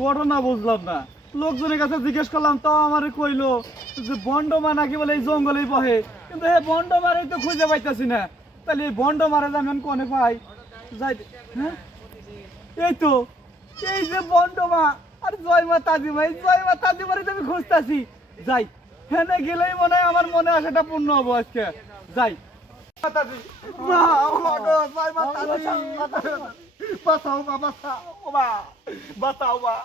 ঘটনা বুঝলাম না। লোকজনের কাছে জিজ্ঞেস করলাম, তাও আমারে কইলো যে বন্ডমা নাকি বলে এই জঙ্গলেই বহে, কিন্তু এই বন্ডমারে তো খুঁজে পাইতাছি না। তাহলে এই বন্ডমারে যেমন কোনে পাই যাই। হ্যাঁ, এই তো, এই যে বন্ডমা আর জয়মা তাজিমা, এই জয়মা তাজিমারে তো আমি খুঁজতাছি। যাই, হ্যাঁ গেলেই মনে হয় আমার মনে আশাটা পূর্ণ হবো আজকে। যাই। মাতাজি, মা, ও মা গো, জয়মা তাজি, বাঁচাও মা, বাঁচাও মা, বাঁচাও মা।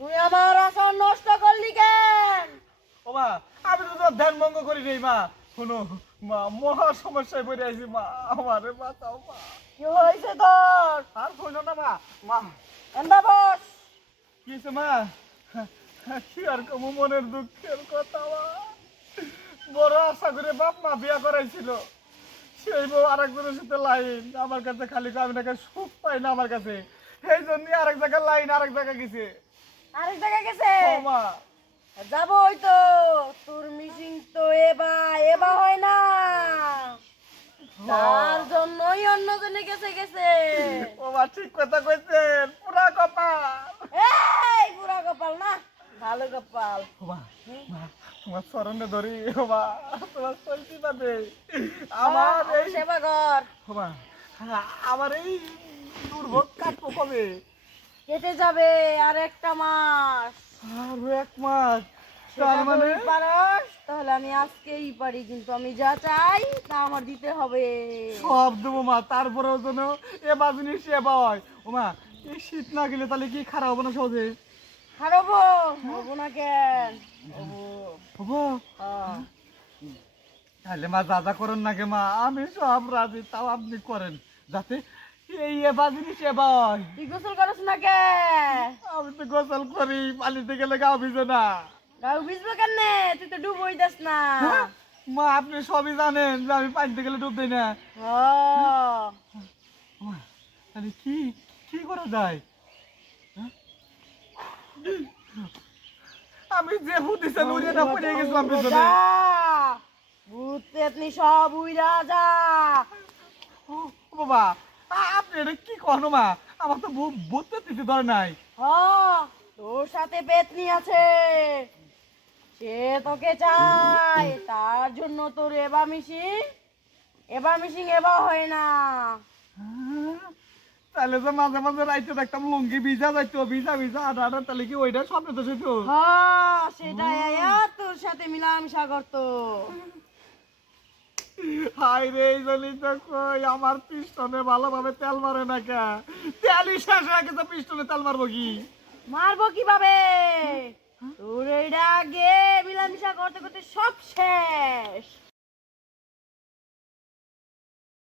তুই আমার আসন নষ্ট করলি কেন? ও মা, আমি তো তোর ধ্যান ভঙ্গ করি নাই মা। শোনো মা, মহা সমস্যায় পড়ে আছি মা, আমারে বাঁচাও মা। কি হয়েছে তোর? আর কইলো না মা। মা, এন্দা বস। কি হয়েছে মা? কি আর কমু, মনের দুঃখের কথা মা। বড় আশা করে বাপ মা বিয়া করাইছিল, সেই বউ আরেকজনের সাথে লাইন। আমার কাছে খালি কয়, আমি নাকি সুখ পাই না আমার কাছে, এই জন্য আরেক জায়গায় লাইন, আরেক জায়গায় গেছে। আরেক জায়গায় গেছে? ও মা, যাবই তো। তোর মিসিং তো এবা এবা হয় না, তার জন্যই অন্যজনে গেছে গেছে। ও মা, ঠিক কথা কইছেন, পুরা কপাল। এই পুরা কপাল না, ভালো কপাল। ও মা, মা, তোমার চরণে ধরি। ও মা, তোমার চলতি পাবে আমার এই। সেবা কর। ও মা, আমার এই দুর্ভোগ কাটবো কবে? কেটে যাবে আর একটা মাস। আরো 1 মাস? সেটা তার মানে যদি পারস তাহলে আমি আজকেই পারি, কিন্তু আমি যা চাই তা আমার দিতে হবে। সব দেবো মা, তারপরেও যেন এ বাজিনি সেবা হয়। ও মা, এই শীত না গেলে তাহলে কি খারাপ হবে না সহজে? হারবো হবো না কেন? হবো। হবো? হ্যাঁ। তাহলে মা যা যা করেন নাকি মা, আমি সব রাজি, তাও আপনি করেন যাতে এই এ বাজিনি সেবা হয়। তুই গোসল করস না কে? আমি তো গোসল করি, পালিতে গেলে গাও ভিজে না। গাও ভিজবো কেন? তুই তো ডুবই দাস না। হ্যাঁ? মা, আপনি সবই জানেন যে আমি পানিতে গেলে ডুব দিই না। হ্যাঁ। মা, তাহলে কি কি করা যায়? হ্যাঁ? আমি যে ভূতিছেন উড়িয়ে না পড়ে গেছিলাম যা, পেছনে। ভূত পেতনি সব উইরা যা। ও বাবা, আপনি এটা কি কখনো মা? আমার তো বুঝতে দিতে ধরে নাই। হ্যাঁ, তোর সাথে পেতনি আছে, সে তোকে চায়, তার জন্য তোর এবার মিশিং এবার হয় না। হ্যাঁ? তাহলে যে মাঝে মাঝে রাইতে দেখতাম লুঙ্গি ভিজা যাইতো, ভিজা ভিজা আধা আধা, তাহলে কি ওইটা স্বপ্নে তো সেতো? হ্যাঁ, সেটাই আয়া তোর সাথে মিলামিশা করতো। হাই রে, এই জন্যই তো কই আমার পিস্টনে ভালোভাবে তেল মারে না কে। তেলই শেষ হয়ে গেছে, পিস্টনে তেল মারবো কি? মারবো কিভাবে? তোর এইটা আগে মিলামিশা করতে করতে সব শেষ।